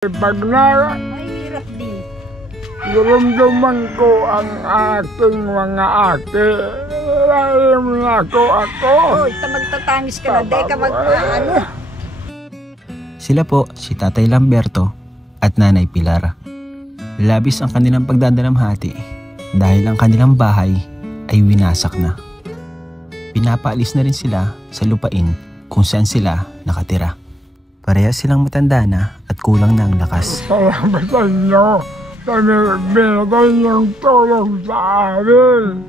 Pag na Mahirap din. durumduman ko ang aking mga ate, alam na ako. Hoy, magtatangis ka na. Di ka ano. Sila po si Tatay Lamberto at Nanay Pilar. Labis ang kanilang pagdadalamhati dahil ang kanilang bahay ay winasak na. Pinapaalis na rin sila sa lupain kung saan sila nakatira. Parehas silang matanda na at kulang na ang lakas. Salamat sa inyo sa binigay niyong tulong sa amin.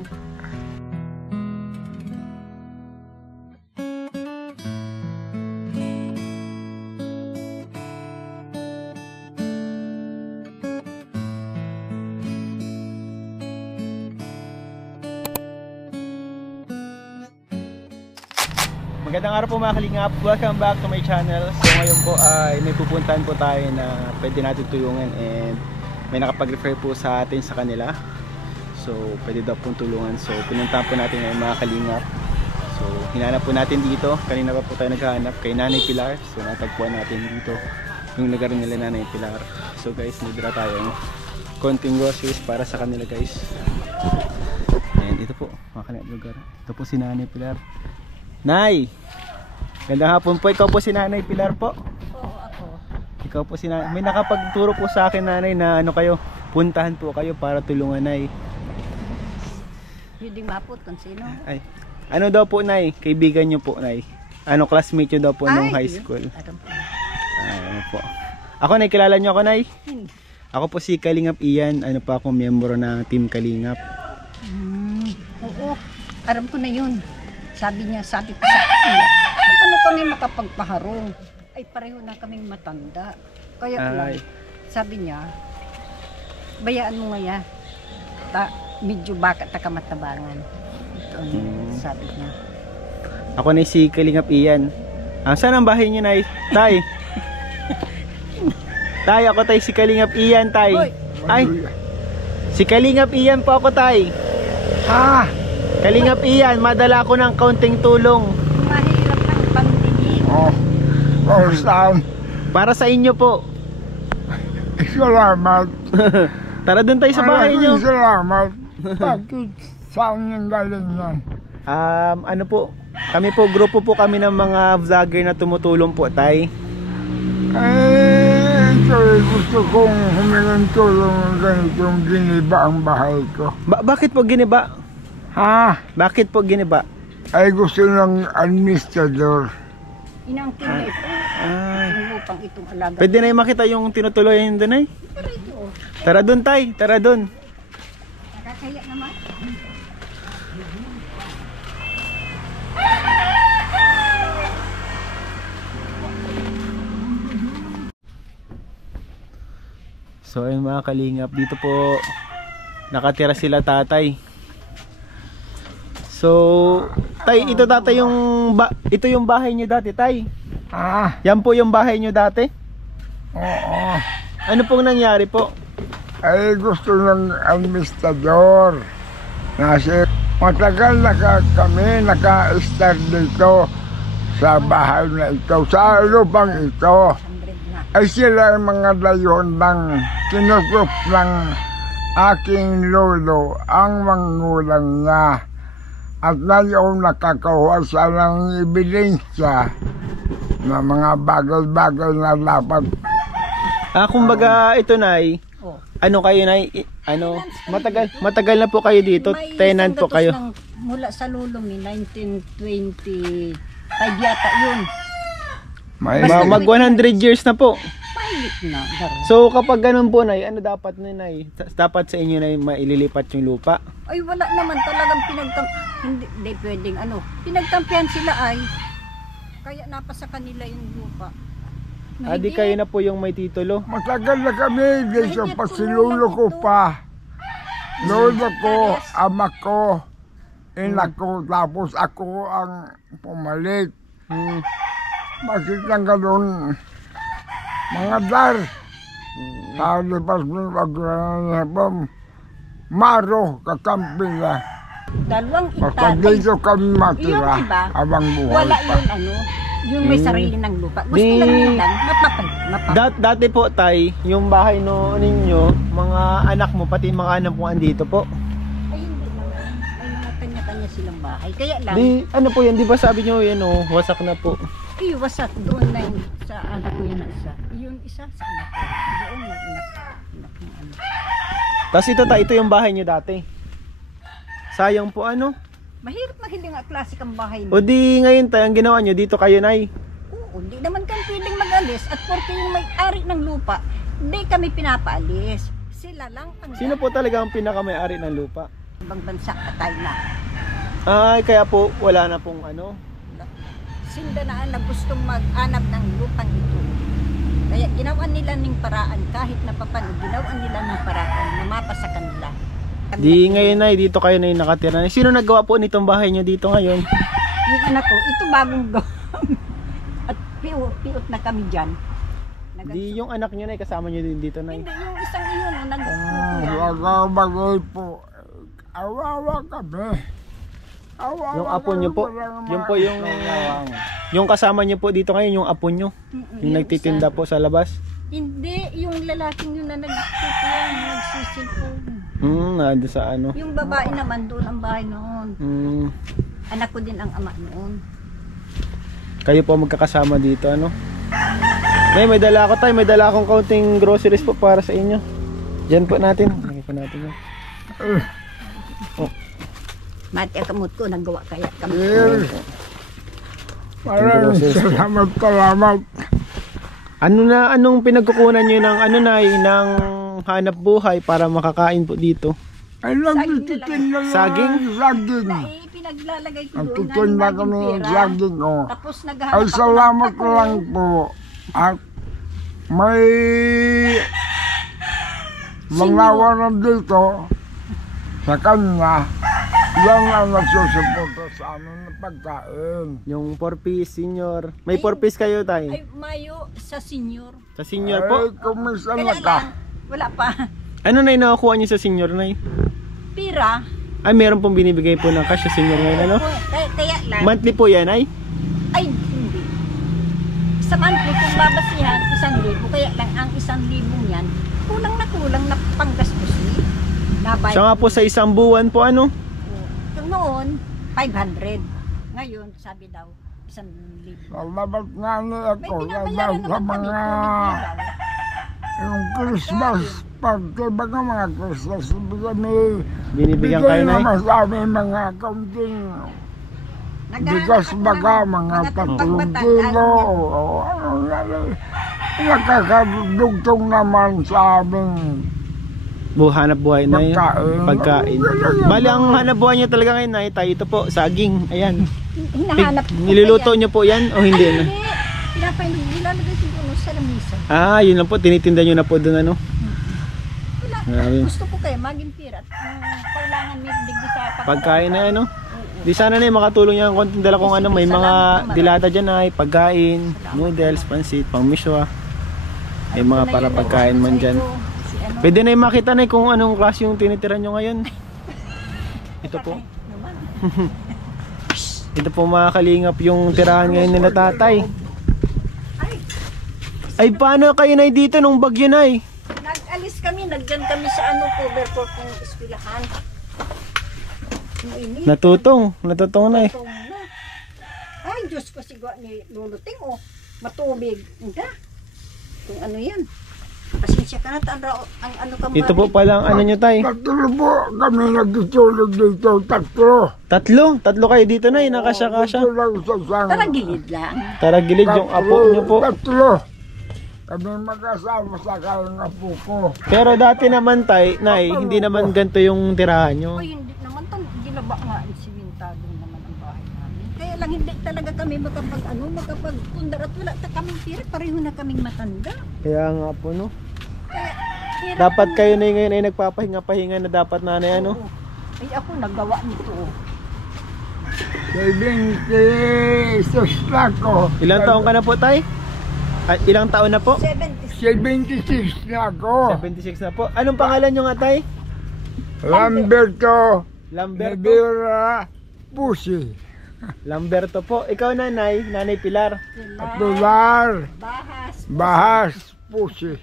Magandang araw po mga kalingap, welcome back to my channel. So ngayon po ay may pupuntahan po tayo na pwede natin tulungan and may nakapag-refer po sa atin sa kanila. So pwede daw pong tulungan, so pinuntahan po natin ngayon mga kalingap. So hinanap po natin dito, kanina pa po tayo naghahanap kay Nanay Pilar. So natagpuan natin dito yung lugar nila Nanay Pilar. So guys, nagdala tayong konting groceries para sa kanila guys. And ito po mga kalingap lugar, ito po si Nanay Pilar. Nay! Gandang hapon po, ikaw po si Nanay Pilar po? Oo, ako. Ikaw po si Nanay. May nakapagturo po sa akin Nanay na ano kayo, puntahan po kayo para tulungan Nay. Hindi mapot kung sino. Ay, ano daw po Nay? Kaibigan nyo po Nay. Ano, classmate nyo daw po nung high school. Alam po. Ano po. Ako Nay, kilala nyo ako Nay? Hindi. Ako po si Kalingap Ian, ano pa ako, miyembro ng Team Kalingap. Oo, alam ko na yun. Sabi ko sa kanya, ano kami makapagpaharong? Ay pareho na kaming matanda. Kaya lang, sabi niya, bayaan mo nga yan. Medyo baka takamatabangan. Ito ang sabi niya. Ako na si Kalingap Ian. Saan ang bahay nyo Nay? Tay? Tay, ako tay si Kalingap Ian tay. Hoy. Ay, si Kalingap Ian po ako tay. Ha? Kalingap Ian, madala ko ng kaunting tulong. Mahirap ang pangtingin. Saan? Para sa inyo po. Salamat. Tara dun tayo sa bahay nyo. Salamat. Bakit saan yung galing yan? Ano po, kami po, grupo po kami ng mga vlogger na tumutulong po tay. Ito gusto kong humingan tulong ng ganitong giniba ang bahay ko. Bakit po giniba? Ha? Bakit po giniba? Ay gusto ng administrador. Inangkin na ito. Ang lupang itong alaga. Pwede na yung makita yung tinutuloyan doon ay? Tara dun tay, tara dun. Nakakaya naman. So ayun mga kalingap, dito po nakatira sila tatay. So, tay, ito tatay ito yung bahay niyo dati, tay. Yan po yung bahay niyo dati? Oo. Ano pong nangyari po? Ay gusto ng administrador. Kasi matagal kami naka-start dito sa bahay na ito, sa lupang ito. Ay sila ang mga dayon ng kinukup ng aking lolo, ang mangulang niya. At ngayon nakakakuha siya ng ebidensya na mga bagay-bagay na dapat. Kumbaga ito nay, ano kayo nay, matagal na po kayo dito, tenant po kayo. Mula sa lulong 1925 yata yun. Mag 100 years na po. Mahigit na. So kapag ganun po nay, ano dapat nay? Dapat sa inyo nay maililipat yung lupa? Ay wala naman talagang hindi pwedeng pinagtampihan sila ay kaya napasa kanila yung lupa. Di kayo na po yung may titulo. Matagal na kami dito pa si lolo ko pa. Lolo ko, ama ko, ina ko, tapos ako ang pumalit. Bakit lang ganun? Mga dar. Talipas mo pag maro, kakampi na. Dalawang Basta dito kami matira, Yung iba, abang buhay wala pa. yun Yung may sarili ng lupa. Gusto Di- lang nila, mapapag. Dati po tay, yung bahay no ninyo, mga anak mo, pati mga anak mo andito po. Ay, hindi naman. May mga kanya-kanya silang bahay. Kaya lang, Di, ano po yan, di ba sabi nyo yan oh, wasak na po. iwasak doon na yung sa anak ko yun isa. Yung isa sa anak ko. Doon na anak ng ano. Tapos ito tay, ito yung bahay nyo dati. Sayang po ano. Mahirap mahiling nga klase kang bahay O mo. di ngayon tay, ang ginawa nyo dito kayo nay. Oo, hindi naman kami pwedeng mag-alis. At porque yung may-ari ng lupa, hindi kami pinapaalis. Sila lang ang Sino po talaga ang pinakamay-ari ng lupa? ibang bansa patay na. Ay, kaya po wala na pong ano. Sindanaan na gustong mag-anab ng lupang ito. Kaya ginawa nila ng paraan kahit napapano, ginawa nila ng paraan na mapa sa kanila. Di ngayon nay, dito kayo na yung nakatira. Sino naggawa po nitong bahay nyo dito ngayon? Yung anak ko, ito bagong gawa. At piot na kami dyan. Di yung anak nyo na kasama nyo din dito nay. Hindi, yung isang iyon, nagkukuya. Nagkabagay po. Awawa kami. Awawa Yung apo nyo po, kami, yun po yung kasama nyo po dito ngayon, yung apo nyo. Yung nagtitinda po sa labas. Hindi, yung lalaking yun na nagsisilpon. Nado sa ano. Yung babae naman doon ang bahay noon. Anak ko din ang ama noon. Kayo po magkakasama dito ano. May dala ako tayo, may dala akong kaunting groceries po para sa inyo. Diyan po natin. Lagay po natin yan. Mati ang kamot ko, nagawa kaya kami. Yes. Maraming salamat. Anong pinagkukunan nyo ng ano nay, ng hanap buhay para makakain po dito? Ay, nagtitikin na lang. Saging? Saging. Pinaglalagay ko doon. Nagtitin na kami ng saging, oh. Tapos naghahanap Ay, ako salamat ng lang po. At may mangawa na dito sa kanya. Yan ang nagsusuporta sa amin ng pagkain. Yung 4-piece senior. May 4-piece kayo tay? Ay, Mayo sa senior. Sa senior po? Ay, kumisa Kaya na ka. lang, wala pa. Ano na yung nakakuha nyo sa senior nay? Pira. Ay, meron pong binibigay po ng cash sa senior ngayon ano? Kaya lang. Monthly po yan ay? Ay, hindi. Sa monthly, kung babasihan, 1,000. Kaya lang, ang 1,000 yan, kulang na panggastos ni. Nabay. Siya nga po sa isang buwan po ano? Noon, 500. Ngayon, sabi daw, 1,000. Salamat nga ni May ako. binabayaran Yan sa naman kami. mga yung Christmas party, baka mga Christmas, kami Binibigyan kayo nay? naman sa amin mga kaunting bigas baga, mga 3 kilo, o ano yan. Nakakadugtong naman sa amin. Hanap buhay na yun. Pagkain. Bali ang hanap buhay nyo talaga ngayon nay, tayo ito po, saging. Ayan. Hinahanap ko. Niluluto nyo po yan o hindi na? Hindi. Pinapainom. Nilalagay siguro sa lamisa. Yun lang po, tinitinda nyo na po doon ano. Wala. Grabe. Gusto ko kayo, maging pira. Kailangan may digdi sa Pagkain na ano. Di sana na makatulong yan konting dala kung ano, may mga dilata dyan ay pagkain, noodles, pansit, pangmiswa. May mga para pagkain man dyan. Pwede na yung makita na kung anong klase yung tinitira nyo ngayon. Ito po. Ito po mga kalingap yung tirahan ngayon nila tatay. Ay paano kayo na dito nung bagyo na eh? Nag-alis kami, nagdyan kami sa cover for kung eskwelahan. Natutong na eh. Ay, Diyos ko sigwa ni luluting matubig. Hindi. Kung ano yan. Pasensya ka na, ang ano ka Ito po palang ano nyo tay? 3 po kami nagtutulog dito, 3. Tatlo kayo dito na eh, nakasya-kasya. Taragilid lang. Tara gilid yung apo nyo po. 3. Kami magkasama sa kayong apo ko. Pero dati naman tay, nay, hindi naman ganito yung tirahan nyo. Ay, hindi naman to. Ginaba nga, simentado naman ang bahay namin. Kaya lang hindi talaga kami makapagpundar at wala kaming pira. Pareho na kaming matanda. Kaya nga po no. Hirap Dapat po. kayo na ngayon ay nagpapahinga-pahinga na dapat nanay ano. Oo. Ay, ako nagawa nito. 76 na ako. Ilang taon ka na po tay? Ilang taon na po? 76 na ako. 76 na po. Anong pangalan nyo nga tay? Lamberto Lamberto. Rivera Pusi. Lamberto po. Ikaw nanay, Nanay Pilar. Pilar, Bahas. Bahas, Pusi.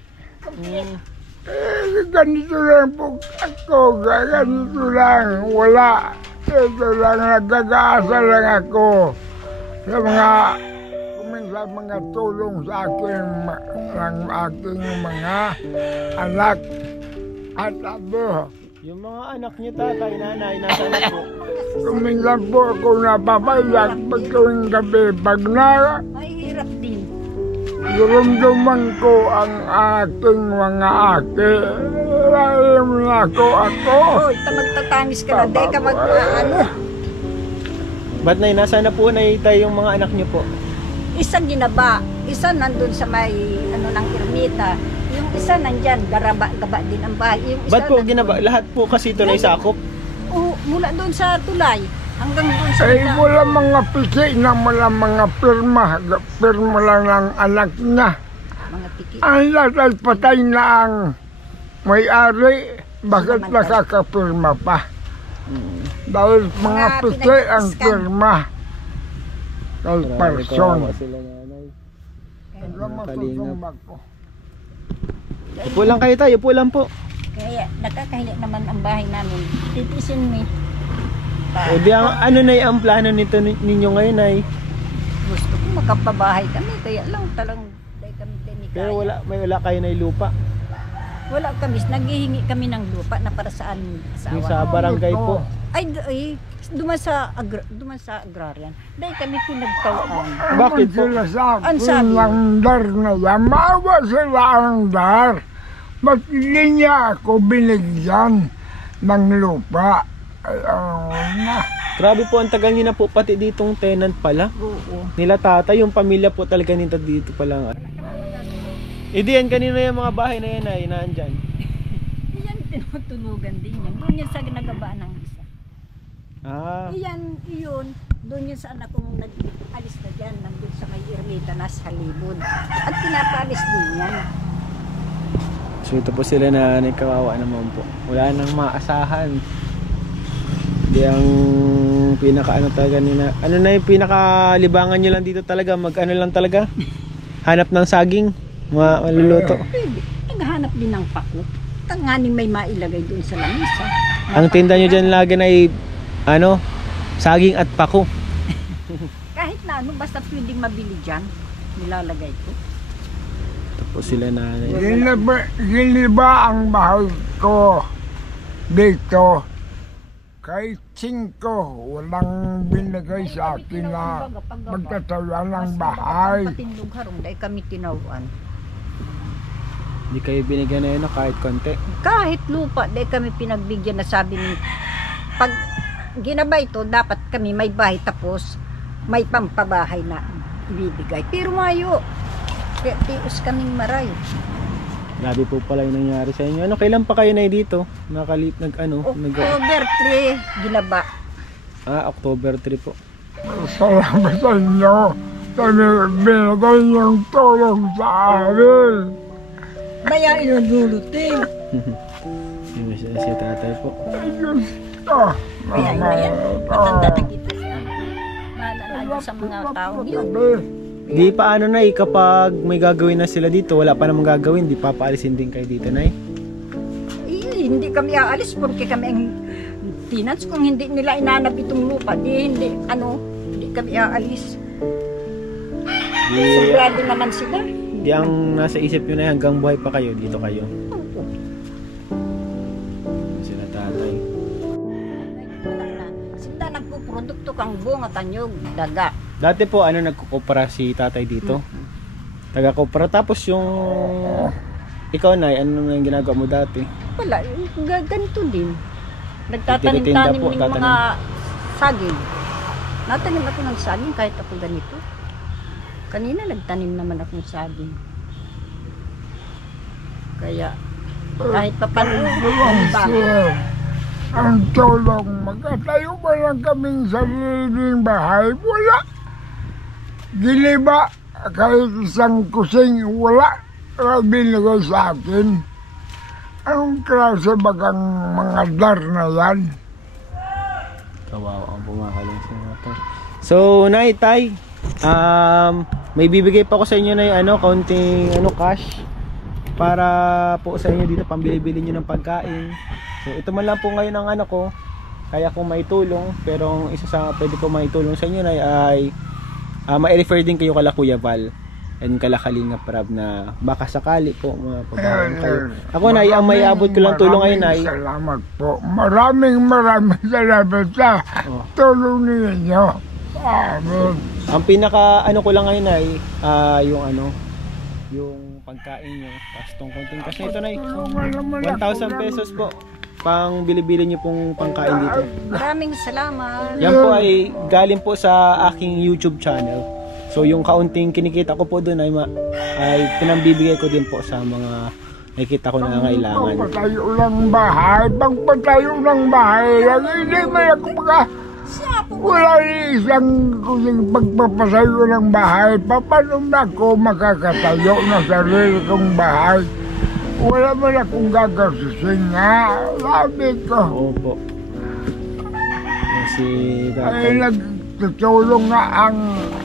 Ganito lang po ako, ganito lang, wala. Ito lang, nagkakaasa lang ako sa mga tulong sa akin ng aking mga anak at abo. Yung mga anak niyo, tatay, nanay, nasa na po? Kuminsan po ako napapayak pag tuwing gabi. Pag Mahirap din. narumduman ko ang aking mga ate, lalim na ako. Hoy, magtatanis ka na. Dahil ka ano. Ba't nay, nasa na po nay tayo yung mga anak niyo po? Isa ginaba. Isa nandun sa may ano ng ermita. Yung isa nandyan, gaba din ang bahay. Yung isa Ba't po ginaba? Lahat po kasi ito na isakop. Mula doon sa tulay hanggang doon sa Ay, wala mga piki na wala mga pirma. Pirma lang ng anak niya. mga piki. Ang lahat ay patay na ang may-ari. Bakit nakakapirma pa? Dahil mga piki ang pirma. Kay person. Sila nanay. Hanggang Kalingap. matutumbak ko. Upo lang kayo tayo, upo lang po. Kaya nakakahiya naman ang bahay namin. Titisin mo. O di ano na ang plano nito ninyo ngayon ay? Gusto ko makapabahay kami. Kaya lang talang dahil kami dinikaya. Pero wala kayo na lupa. Wala kami. Naghihingi kami ng lupa na para sa aming Yung asawa. sa barangay po. Ay, duman sa agrarian. Dahil kami pinagtawaan. Bakit po? Sila sa Ang akin sabi? ng dar na yan. Maawa sila ang dar. Ba't hindi niya ako binigyan ng lupa? Ay, na. Grabe po, ang tagal niyo na po pati ditong tenant pala. Oo. Nila tata, yung pamilya po talaga nito dito pa lang. Diyan, kanina yung mga bahay na yan ay naandyan. Iyan, tinutunugan din yan. Doon yan sa ginagabaan ng isa. Iyon, doon yan sa anak kong nag-alis na dyan, nandun sa may ermita na sa libon. At pinapaalis din yan. So ito po sila na kawawa naman po. Wala nang maasahan. Di ang pinaka talaga nila. Ano na yung pinakalibangan nyo lang dito talaga? Mag-ano lang talaga? Hanap ng saging? Maluluto? Pwede. Naghahanap din ng pako. Tanganing may mailagay doon sa lamisa. Ang tinda nyo dyan lagi na saging at pako. Kahit na ano, basta pwedeng mabili dyan, nilalagay ko. Ito po sila nanay. Giniba ang bahay ko dito. Kahit 5, walang binigay sa akin na magtatawa ng bahay. Patindog harong, dahil kami tinawan. Hindi kayo binigyan na yun kahit konti. Kahit lupa, dahil kami pinagbigyan na sabi ni, pag ginabay ito, dapat kami may bahay tapos may pampabahay na ibibigay. Pero mayo, tius kaming maray. Grabe po pala yung nangyari sa inyo. Kailan pa kayo na dito? October 3, ginaba. October 3 po. Salamat sa inyo. Binigay niyong tulong sa amin. Baya inudulutin. Yung si tatay po. Ay, Diyos ko. Kaya yan, matanda na kita siya. Maalala sa mga taong yun. Di pa kapag may gagawin na sila dito, wala pa namang gagawin, di papaalisin din kayo dito, nay? Hindi kami aalis porque kami ang tenants. Kung hindi nila inanap itong lupa, hindi kami aalis. Sobrado naman sila. Di ang nasa isip nyo na hanggang buhay pa kayo, dito kayo. Oo. Sila tatay. Sila nagpuprodukto kang bunga, tanyog, daga. Dati po, nagkukupra si tatay dito? Taga-kupra. Tapos yung... Ikaw, nay, ano na yung ginagawa mo dati? Wala, ganito din. Tinitinda Nagtatanim-tanim po, ng tatanim. mga saging. Natanim ako ng saging kahit ako ganito. Kanina nagtanim naman ako ng saging. Kaya kahit pa paano Sir, ang tulong, magkatayo ba lang kaming sariling bahay? Wala. Giniba, kahit isang kusing, wala. Binigay sa akin. Anong klase bagang mga dar na yan? Kawawa ang pumakaling sa mga to. So, Nay, Tay, may bibigay pa ko sa inyo na kaunting cash para po sa inyo dito, pambili-bili nyo ng pagkain. So, ito man lang po ngayon ang ko, kaya kong maitulong, pero ang isa sa pwede ko maitulong sa inyo, Nay, ay ma-refer din kayo kala Kuya Val and kala Kalinga Prab na baka sakali po mapabahan kayo. Ako, Nay, ang may abot ko lang tulong ngayon, Nay. Salamat po. Maraming salamat sa tulong ninyo. Amen. Ang pinaka ko lang ngayon ay yung pagkain nyo. Tapos tong konting cash na ito, Nay. 1,000 pesos po. Pang bili-bili nyo pong pangkain dito. Maraming salamat. Yan po ay galing po sa aking YouTube channel. So yung kaunting kinikita ko po doon ay pinambibigay ko din po sa mga nakikita ko na nangailangan. Pagpatayo ng bahay, pagpatayo ng bahay, hindi may ako wala isang pagpapasayo ng bahay. Paano na ako makakatayo ng sarili kong bahay? Wala man akong gagasusin nga. Sabi ko. Opo. Kasi ay nagtutulong nga ang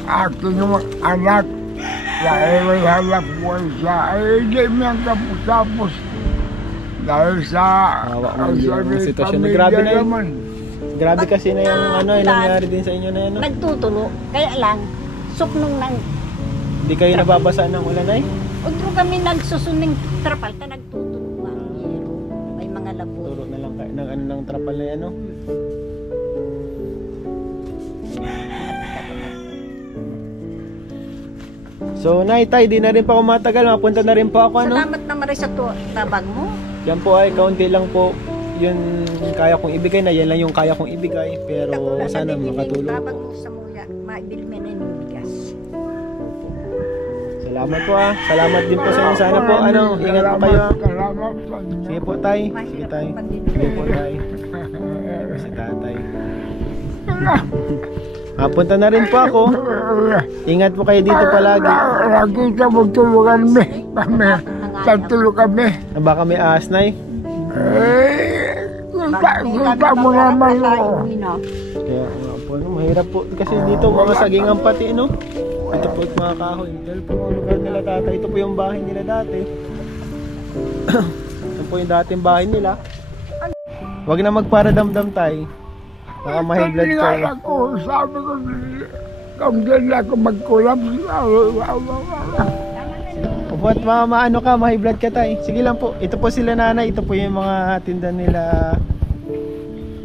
aking anak. Dahil may halap buhay siya. Ay hindi niyang tapos-tapos. Dahil sa sitwasyon na grabe na yun. Grabe kasi na yung nangyari din sa inyo na yan. Nagtutulo. Kaya lang, suknong nang... Hindi kayo nababasa ng ulan, Nay? Udro kami nagsusuning trapal ta nagtutulo ang yero. May mga labot. Turo na lang kayo ng trapal na yan, no? So, Nay, Tay, di na rin pa ako matagal. Mapunta na rin po ako, Salamat naman rin sa tabang mo. Yan po ay kaunti lang po. Yun kaya kong ibigay na. Yan lang yung kaya kong ibigay. Pero sana makatulong. Tabang mo sa muya, maibil mo na yung bigas. Salamat po Salamat din po sa inyo. Sana po ingat po kayo. Salamat sa inyo. Sige po, Tay. Sige, Tay. Sige po, Tay. Si Tatay. Punta na rin po ako. Ingat po kayo dito palagi. Lagi ka magtulungan kami. Tatulog kami. Baka may ahas, Nay. Kita mo naman ako. Kaya po, mahirap po. Kasi dito mga sagingan pati, no? Ito po mga kahoy. Dahil po ang lugar nila tatay. Ito po yung bahay nila dati. Ito po yung dating bahay nila. Huwag na magparadamdam, Tay. Baka ma-high-blood kayo. Sabi ko, kung din ako mag-collapse. Opo, at maano ka, ma-high-blood ka, Tay. Sige lang po. Ito po sila nanay. Ito po yung mga tinda nila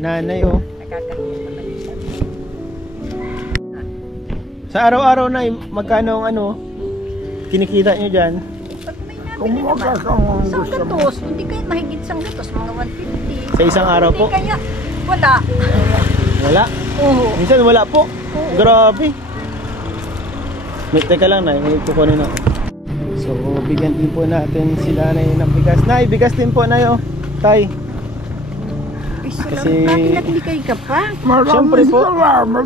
nanay, oh. Sa araw-araw na, magkano ang kinikita nyo dyan? Kung isang gatos, hindi kayo mahigit isang gatos, mga 150. Sa isang araw po? Hindi kaya, wala. Wala? Oo. Minsan wala po. Grabe. Teka lang, Nay, may kukunin ako. So, bigyan din po natin sila na ng bigas. Nay, bigas din po, Nay, oh. Tay. Kasi... Bakit nagbigay ka pa? Siyempre Maraming po. salamat.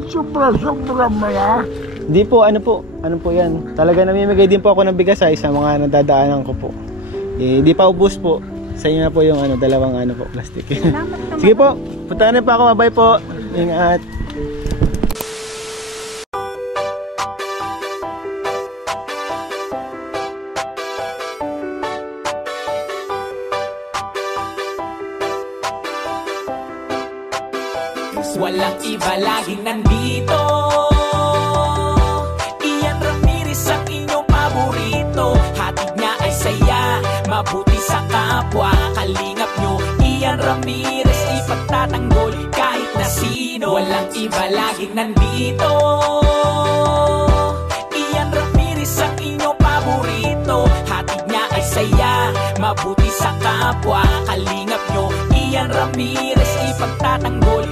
Sobra mala. Hindi po, ano po yan. Talaga namimigay din po ako ng bigas sa mga nadadaanan ko po. Di pa ubos po. Sa inyo na po yung dalawang po, plastic. Salamat naman. Sige po, puntahan na po ako. Mabay po. Ingat. Walang iba, laging nandito. Ian Ramirez ang inyong paborito. Hatid niya ay saya, mabuti sa kapwa. Kalingap nyo, Ian Ramirez, ipagtatanggol kahit na sino. Walang iba, laging nandito. Ian Ramirez ang inyong paborito. Hatid niya ay saya, mabuti sa kapwa. Kalingap nyo, Ian Ramirez, ipagtatanggol